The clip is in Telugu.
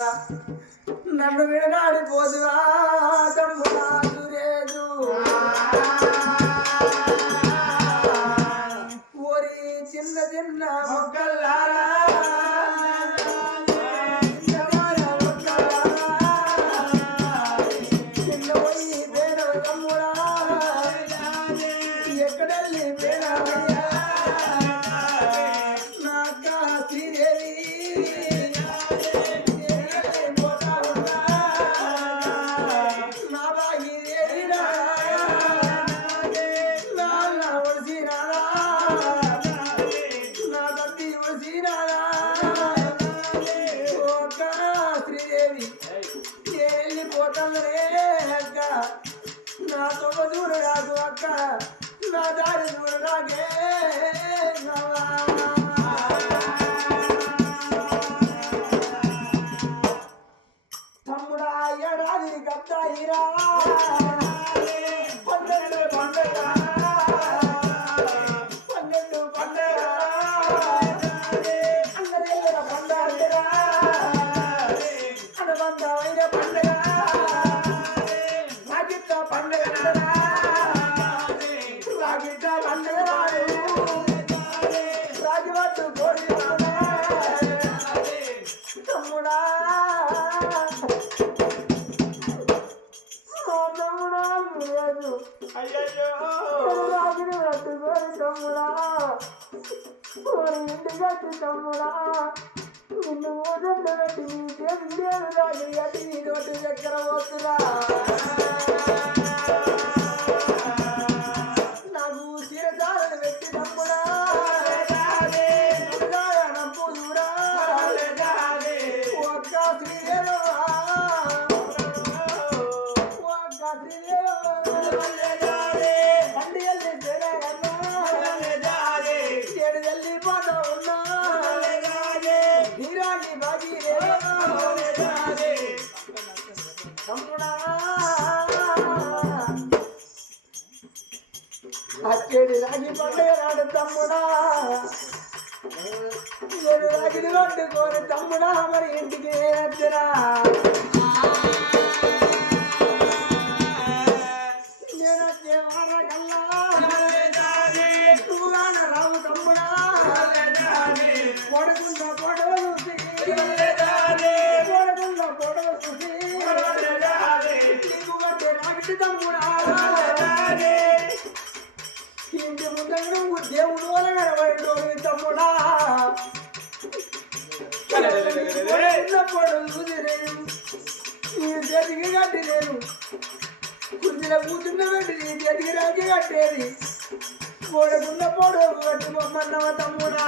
నన్ను విడనాడిపోదువా తమ్ముడా సురేజు ఓరి చిన్న చిన్న మొక్కల్లారా చిన్న పోయి పేదవ తమ్ముడా ఎక్కడెళ్ళి పేదవయ్యా నాక శ్రీదేవి నా తొమ్మ చూడు రాదు అక్క నా దారి చూడు రాగే తమ్ముడా ఏడాది గద్దాయిరా పన్నెండు పండుగ అన్నదెల్ల పండుగ అనుబంధమైన పండుగ పండుగ రాగిట్ట పండుగ రాజవట్టు కోడి తమ్ముడా తమ్ముడా లేదు రాజుని పట్టుకోని తమ్ముడా ఇంటి కట్టి తమ్ముడా నిన్ను ఊదంలో పెట్టి నీ దేవుడు రాజు కట్టి నీ నోటి చక్కెర పోతున్నా అక్కడి రాగి పండుగ నాడు తమ్ముడా రాగిని పట్టుకోని తమ్ముడా మరి ఇంటికి వచ్చరా నేనొచ్చే వారకల్లా తూగాన రావు తమ్ముడా కొడుకున్న పొడవ చూసి కొడుకున్న పొడవ చూసి నీకు పట్టే రాగిటి తమ్ముడా ఇంటి ముందర నువ్వు దేవుడు కనబడు తమ్ముడా చిన్నప్పుడు చూసి నేను నీ చేతికి కట్టి నేను కుర్చీలో కూర్చున్న పెట్టి నీ చేతికి రాకి కట్టేది పొడకున్న పొడవు కట్టి మమ్మన్నవ తమ్ముడా